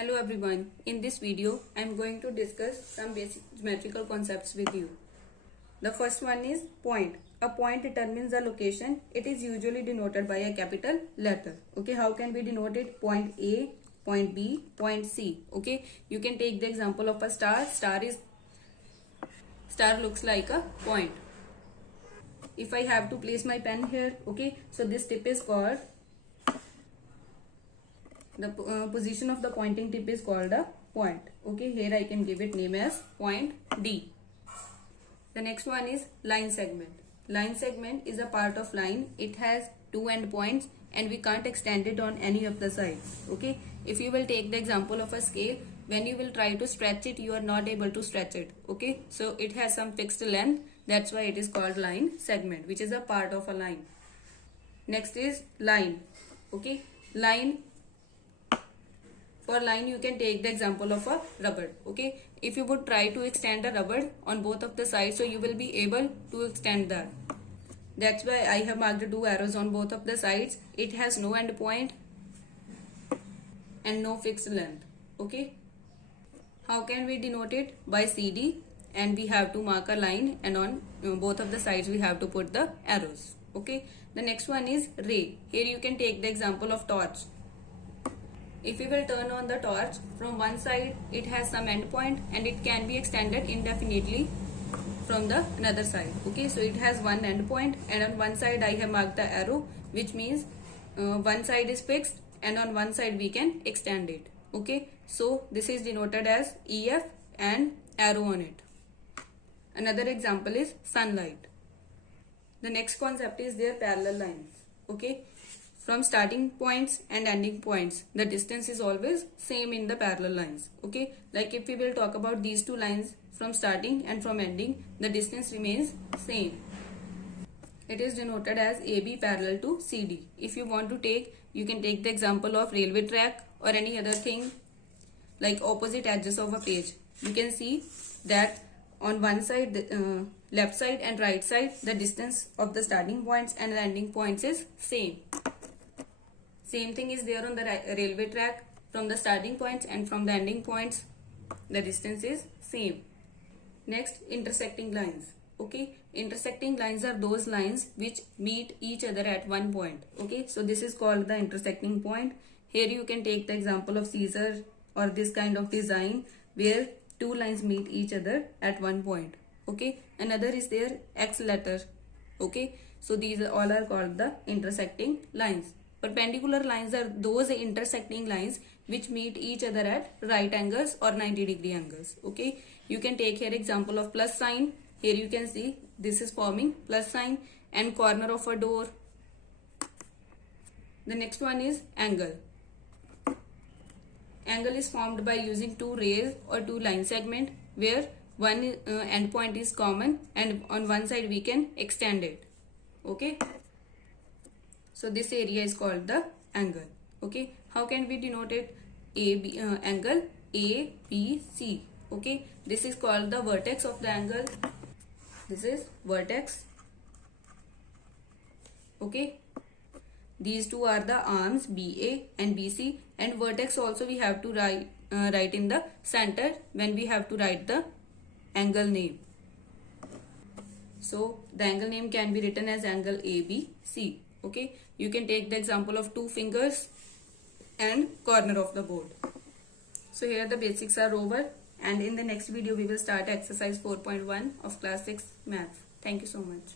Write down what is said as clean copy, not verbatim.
Hello everyone. In this video, I am going to discuss some basic geometrical concepts with you. The first one is point. A point determines the location. It is usually denoted by a capital letter. Okay, how can we denote it? Point A, point B, point C. Okay, you can take the example of a star. Star looks like a point. If I have to place my pen here, okay, so this tip is called the position of the pointing tip is called a point. Okay, here I can give it name as point D. The next one is line segment. Line segment is a part of line. It has two endpoints and we can't extend it on any of the sides. Okay, if you will take the example of a scale, when you will try to stretch it, you are not able to stretch it. Okay, so it has some fixed length. That's why it is called line segment, which is a part of a line. Next is line. Okay, line. For line, you can take the example of a rubber. Okay, if you would try to extend a rubber on both of the sides, so you will be able to extend that. That's why I have marked two arrows on both of the sides. It has no end point and no fixed length. Okay, how can we denote it? By CD, and we have to mark a line, and on both of the sides we have to put the arrows. Okay, the next one is ray. Here you can take the example of torch. If we will turn on the torch, from one side it has some endpoint and it can be extended indefinitely from the another side. Okay, so it has one endpoint and on one side I have marked the arrow, which means one side is fixed and on one side we can extend it. Okay, so this is denoted as EF and arrow on it. Another example is sunlight. The next concept is their parallel lines. Okay, from starting points and ending points, the distance is always same in the parallel lines. Okay, like if we will talk about these two lines from starting and from ending, the distance remains same. It is denoted as AB parallel to CD. If you want to take, you can take the example of railway track or any other thing like opposite edges of a page. You can see that on one side, left side and right side, the distance of the starting points and the ending points is same. Same thing is there on the railway track. From the starting points and from the ending points, the distance is same. Next, intersecting lines. Okay, intersecting lines are those lines which meet each other at one point. Okay, so this is called the intersecting point. Here you can take the example of Caesar or this kind of design where two lines meet each other at one point. Okay, another is their X letter. Okay, so these all are called the intersecting lines. Perpendicular lines are those intersecting lines which meet each other at right angles or 90-degree angles. Okay, you can take here example of plus sign. Here you can see this is forming plus sign and corner of a door. The next one is angle. Angle is formed by using two rays or two line segment where one endpoint is common and on one side we can extend it. Okay, so this area is called the angle. Okay, how can we denote it? Angle ABC. Okay, this is called the vertex of the angle. This is vertex. Okay, these two are the arms BA and BC, and vertex also we have to write in the center when we have to write the angle name. So the angle name can be written as angle ABC. Okay, you can take the example of two fingers and corner of the board. So here the basics are over, and in the next video we will start exercise 4.1 of class 6 maths. Thank you so much.